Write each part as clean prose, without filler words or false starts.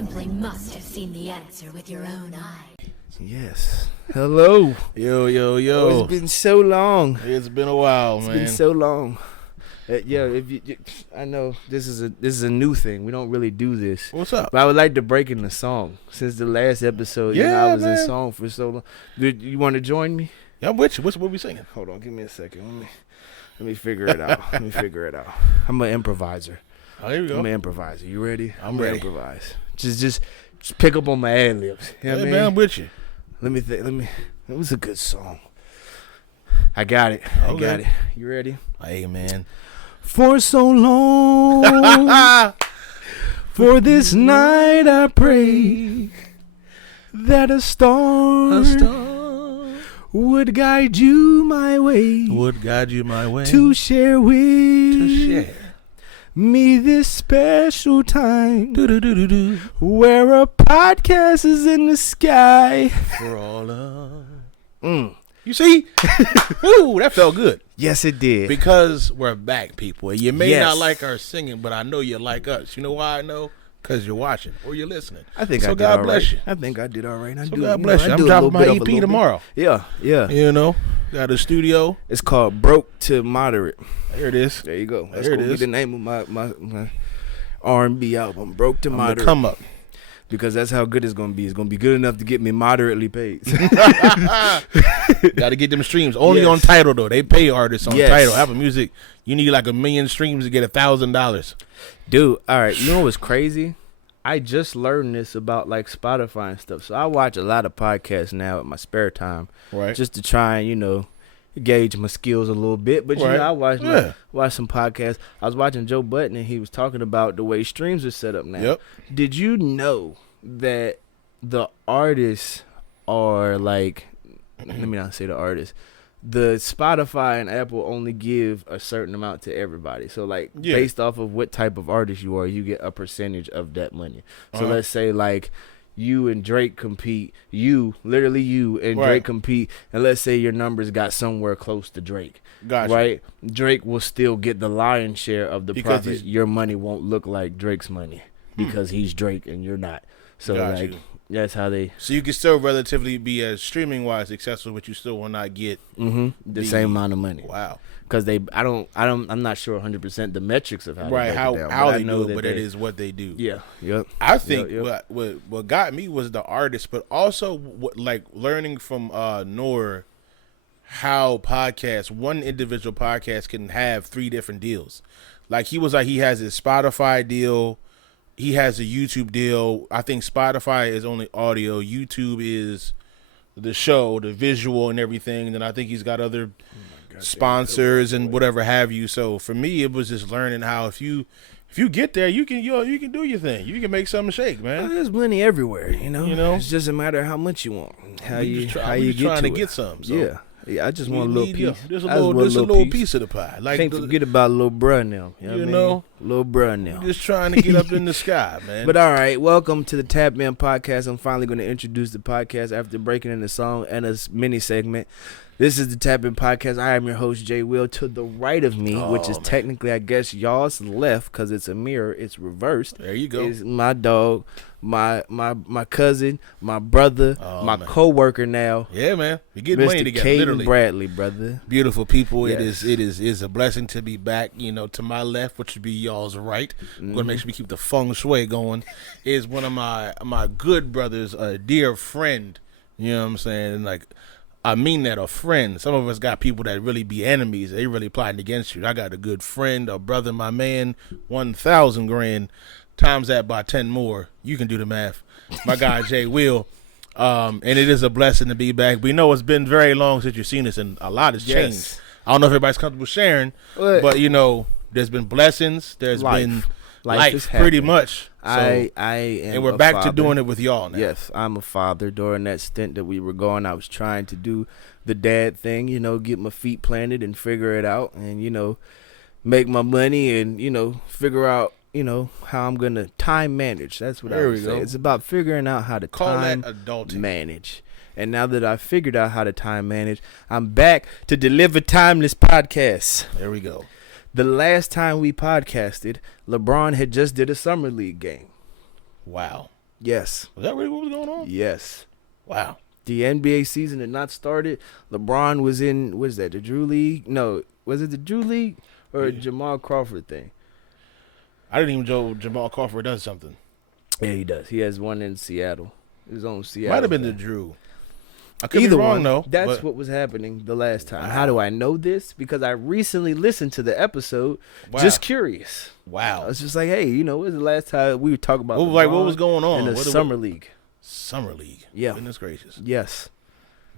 simply must have seen the answer with your own eye. Yes. Hello. Yo. Oh, it's been so long. It's been a while, It's man. been so long. I know this is a new thing. We don't really do this. What's up? But I would like to break in the song. Since the last episode, Yeah, I was man. in song for so long. You want to join me? Yeah, I'm with you. What we singing? Hold on, give me a second. Let me figure it out. I'm an improviser. Oh, here we go. I'm an improviser. You ready? I'm ready. Improvise. Just pick up on my ad libs. You know what I mean? Man, I'm with you. Let me think. It was a good song. I got it. Okay. I got it. You ready? Hey, man. For so long, for this night I pray that a star would guide you my way. To share with me this special time where a podcast is in the sky. For all of. You see? Ooh, that felt good. Yes, it did. Because we're back, people. And you may Yes. not like our singing, but I know you like us. You know why I know? Because you're watching or you're listening. I think so I did God all bless right. you. I think I did all right. God bless you. I'm dropping my EP tomorrow. Yeah. You know, got a studio. It's called Broke to Moderate. Here it is. There you go. That's There it gonna be is. the name of my R&B album, Broke to Moderate. Come up. Because that's how good it's gonna be. It's gonna be good enough to get me moderately paid. Got to get them streams. Only Yes. on Tidal though. They pay artists on Yes. Tidal. Apple Music, you need like 1 million streams to get $1,000. Dude, all right. You know what's crazy? I just learned this about like Spotify and stuff. So I watch a lot of podcasts now in my spare time, Right. just to try and gauge my skills a little bit. But Right. I watch some podcasts. I was watching Joe Budden and he was talking about the way streams are set up now. Yep. Did you know that the artists are like, let me not say the artists, the Spotify and Apple only give a certain amount to everybody. So like based off of what type of artist you are, you get a percentage of that money. So let's say like you and Drake compete, literally you and Drake compete, and let's say your numbers got somewhere close to Drake. Gotcha. Right? Drake will still get the lion's share of the Because profit. Your money won't look like Drake's money because he's Drake and you're not. So Got like you. that's how they So you can still relatively be as streaming wise successful, but you still will not get the same amount of money. Wow. Because I'm not sure 100% the metrics of how they break it down, how but I they know do it, that but it is what they do. Yeah. Yep. I think Yep. what got me was the artist, but also like learning from Noor how one individual podcast can have 3 different deals. Like he has his Spotify deal, he has a YouTube deal. I think Spotify is only audio, YouTube is the show, the visual and everything. And then I think he's got other sponsors and whatever have you. So for me, it was just learning how if you get there, you can do your thing. You can make something shake, man. There's money everywhere, You know? It's just a matter of how much you want, how you we get trying to to it. get some. So Yeah. I just want a little piece. There's a I just want little piece of the pie. Like Can't forget about little bruh now. You know, what I mean? Little bruh now. just trying to get up in the sky, man. But all right, welcome to the Tap In Podcast. I'm finally going to introduce the podcast after breaking in the song and a mini segment. This is the Tap In Podcast. I am your host, Jay Will. To the right of me, which is technically, I guess, y'all's left because it's a mirror. It's reversed. There you go. Is my dog, my cousin, my brother, my co-worker now. Yeah, man. We're getting money Mr. together, Caden literally. Bradley, brother. Beautiful people. Yes. It is a blessing to be back. To my left, which would be y'all's right. I'm gonna make sure we keep the feng shui going. Is one of my good brothers, a dear friend. You know what I'm saying? And like, I mean that, a friend. Some of us got people that really be enemies. They really plotting against you. I got a good friend, a brother, my man. 1,000 grand times that by 10 more. You can do the math. My guy Jay Will. And it is a blessing to be back. We know it's been very long since you've seen us, and a lot has changed. I don't know if everybody's comfortable sharing, but there's been blessings. There's been life pretty much. So, I am, and we're back to doing it with y'all now. Yes, I'm a father. During that stint that we were going, I was trying to do the dad thing, get my feet planted and figure it out, and make my money and figure out how I'm gonna time manage. That's what I would say. It's about figuring out how to time manage. And now that I've figured out how to time manage, I'm back to deliver timeless podcasts. There we go. The last time we podcasted, LeBron had just did a summer league game. Wow. Yes. Was that really what was going on? Yes. Wow. The NBA season had not started. LeBron was in, what is that, the Drew League? No, was it the Drew League or a Jamal Crawford thing? I didn't even know Jamal Crawford does something. Yeah, he does. He has one in Seattle. His own Seattle. Might have been thing. the Drew. I could Either be wrong, one. though. That's what was happening the last time. Wow. How do I know this? Because I recently listened to the episode. Wow. Just curious. Wow. I was just like, hey, you know, when was the last time we were talking about what was going on in the Summer League? Summer League. Yeah. Goodness gracious. Yes.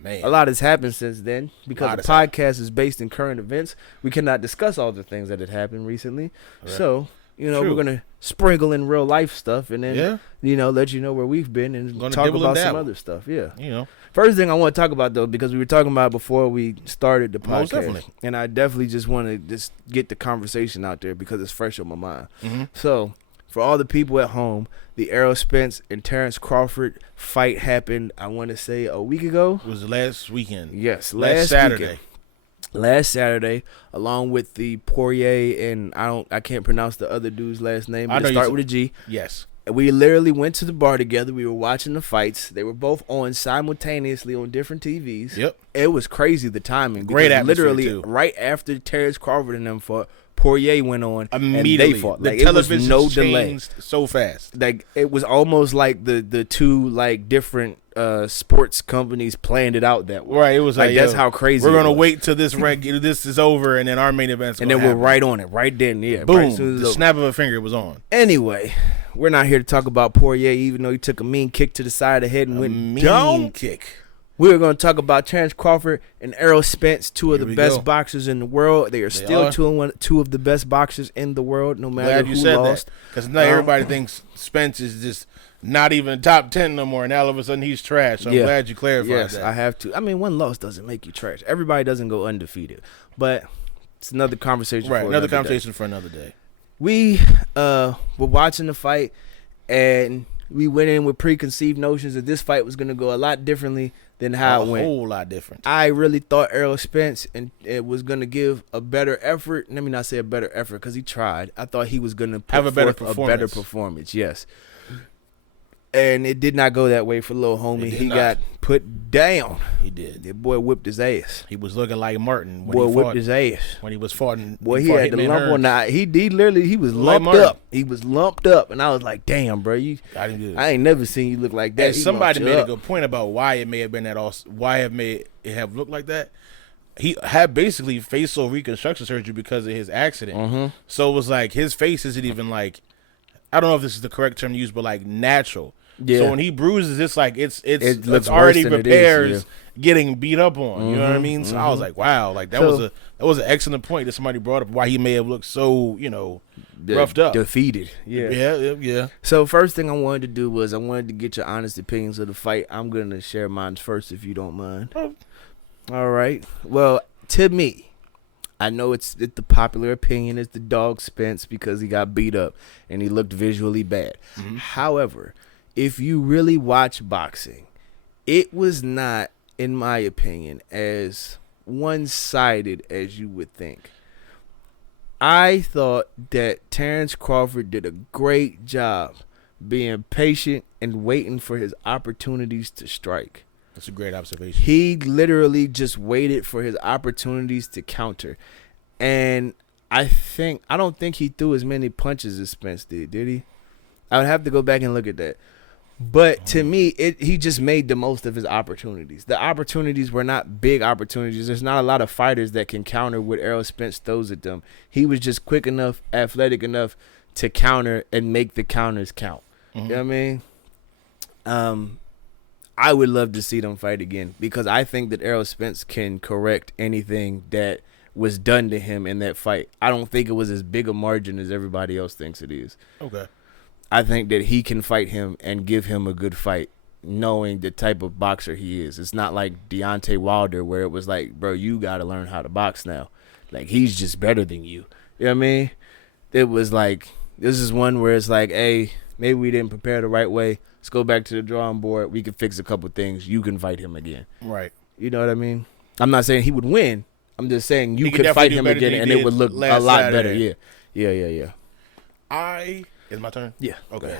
Man. A lot has happened since then. Because the podcast is based in current events, we cannot discuss all the things that had happened recently. Right. So, you know, we're going to sprinkle in real life stuff and then, you know, let you know where we've been and talk about some other stuff. Yeah. You know. First thing I want to talk about, though, because we were talking about it before we started the podcast. Most definitely. And I definitely just want to just get the conversation out there because it's fresh on my mind. Mm-hmm. So, for all the people at home, the Errol Spence and Terrence Crawford fight happened, I want to say, a week ago. It was last weekend. Yes, last Saturday. Weekend. Last Saturday, along with the Poirier and I can't pronounce the other dude's last name, but it started with a G. Yes. We literally went to the bar together. We were watching the fights. They were both on simultaneously on different TVs. Yep. It was crazy, the timing. Great atmosphere, literally too. Right after Terrence Crawford and them fought, Poirier went on immediately. And they fought. The like, television it was no changed delay. So fast. Like it was almost like the two like different sports companies planned it out that way. Right. It was like that's how crazy. We're gonna wait till this this is over, and then our main event's and gonna then happen. we're right on it, right then. Yeah. Boom. Right The snap of a finger was on. Anyway, we're not here to talk about Poirier, even though he took a mean kick to the side of the head and went down. Kick. We're going to talk about Terrence Crawford and Errol Spence, two of the best boxers in the world. They are still two of the best boxers in the world, no matter who lost. Because now everybody thinks Spence is just not even top 10 no more, and all of a sudden he's trash. So I'm glad you clarified that. Yes, I have to. I mean, one loss doesn't make you trash. Everybody doesn't go undefeated. But it's another conversation for another conversation for another day. We were watching the fight, and we went in with preconceived notions that this fight was going to go a lot differently than how it went. A whole lot different. I really thought Errol Spence and it was going to give a better effort. Let me not say a better effort because he tried. I thought he was going to have a better performance. Yes. And it did not go that way for little homie. He got put down. He did. The boy whipped his ass. He was looking like Martin when whipped his ass. When he was fighting. Boy, he had the lump on the eye. He literally was lumped up. He was lumped up. And I was like, damn, bro. I ain't never seen you look like that. And somebody made a good point about why it may have been that why it may have looked like that. He had basically facial reconstruction surgery because of his accident. Mm-hmm. So it was like his face isn't even like, I don't know if this is the correct term to use, but like natural. Yeah. So when he bruises, it's like it's already prepares getting beat up on. Mm-hmm, you know what I mean? So I was like, wow, like that was an excellent point that somebody brought up why he may have looked so, roughed up. Defeated. Yeah. So first thing I wanted to do was I wanted to get your honest opinions of the fight. I'm gonna share mine first if you don't mind. Oh. All right. Well, to me, I know it's the popular opinion is the dog Spence because he got beat up and he looked visually bad. Mm-hmm. However, if you really watch boxing, it was not, in my opinion, as one-sided as you would think. I thought that Terrence Crawford did a great job being patient and waiting for his opportunities to strike. That's a great observation. He literally just waited for his opportunities to counter. And I don't think he threw as many punches as Spence did he? I would have to go back and look at that. But to me, he just made the most of his opportunities. The opportunities were not big opportunities. There's not a lot of fighters that can counter what Errol Spence throws at them. He was just quick enough, athletic enough to counter and make the counters count. Mm-hmm. You know what I mean? I would love to see them fight again because I think that Errol Spence can correct anything that was done to him in that fight. I don't think it was as big a margin as everybody else thinks it is. Okay. I think that he can fight him and give him a good fight, knowing the type of boxer he is. It's not like Deontay Wilder where it was like, bro, you got to learn how to box now. Like, he's just better than you. You know what I mean? It was like, this is one where it's like, hey, maybe we didn't prepare the right way. Let's go back to the drawing board. We can fix a couple things. You can fight him again. Right. You know what I mean? I'm not saying he would win. I'm just saying you could fight him again and it would look a lot better. Yeah. Is my turn? Yeah. Okay.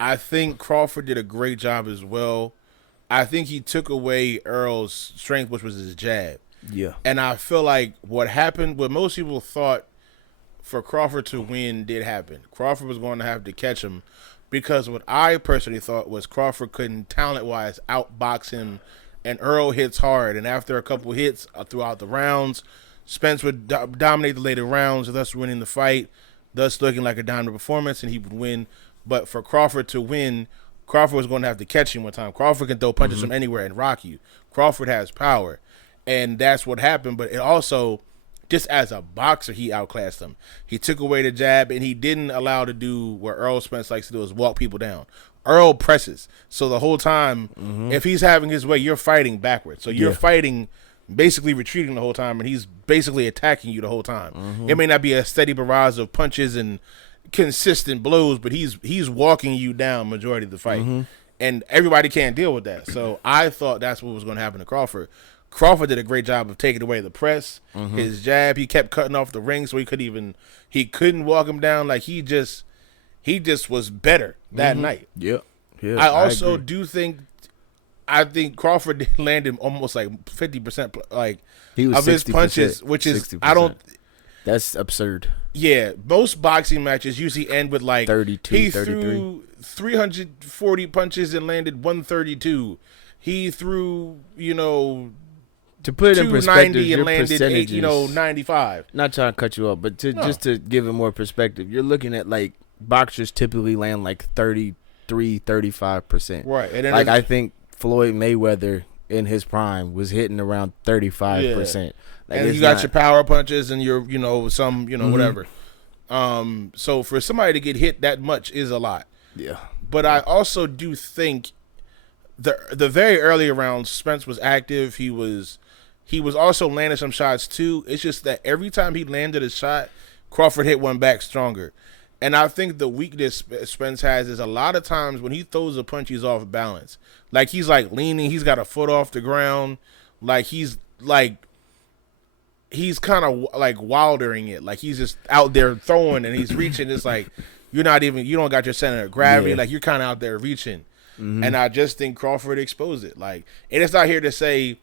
I think Crawford did a great job as well. I think he took away Earl's strength, which was his jab. Yeah. And I feel like what happened, what most people thought for Crawford to win did happen. Crawford was going to have to catch him because what I personally thought was Crawford couldn't talent-wise outbox him, and Earl hits hard. And after a couple hits throughout the rounds, Spence would dominate the later rounds, thus winning the fight, thus looking like a dominant performance, and he would win. But for Crawford to win, Crawford was going to have to catch him one time. Crawford can throw punches from anywhere and rock you. Crawford has power, and that's what happened. But it also, just as a boxer, he outclassed him. He took away the jab, and he didn't allow to do what Earl Spence likes to do, is walk people down. Earl presses. So the whole time, if he's having his way, you're fighting backwards. So you're fighting, basically retreating the whole time, and he's basically attacking you the whole time. It may not be a steady barrage of punches and consistent blows, but he's walking you down majority of the fight, and everybody can't deal with that. So I thought that's what was going to happen to Crawford. Crawford did a great job of taking away the press, his jab. He kept cutting off the ring, so he couldn't walk him down. Like he just was better that night. Yeah. I also do think Crawford landed almost like 50%, like he was of his punches, which is 60%. That's absurd. Yeah, most boxing matches usually end with like 32, he 33. threw 340 punches and landed 132. He threw, To put it in perspective, 290 your and landed percentages, 95. Not trying to cut you off, but just to give it more perspective, you're looking at like boxers typically land like 33, 35%. Right. And then like I think Floyd Mayweather in his prime was hitting around 35%. Like, and you got your power punches and your, whatever. So for somebody to get hit that much is a lot. Yeah. But I also do think the very early rounds, Spence was active. He was also landing some shots too. It's just that every time he landed a shot, Crawford hit one back stronger. And I think the weakness Spence has is a lot of times when he throws a punch, he's off balance. Like he's like leaning, he's got a foot off the ground, like he's kind of like wildering it, like he's just out there throwing and he's reaching. It's like you don't got your center of gravity, like you're kind of out there reaching. And I just think Crawford exposed it. Like, and it's not here to say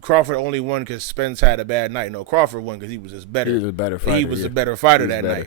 Crawford only won because Spence had a bad night. No, Crawford won because he was just better. He was a better fighter. He was a better fighter that night.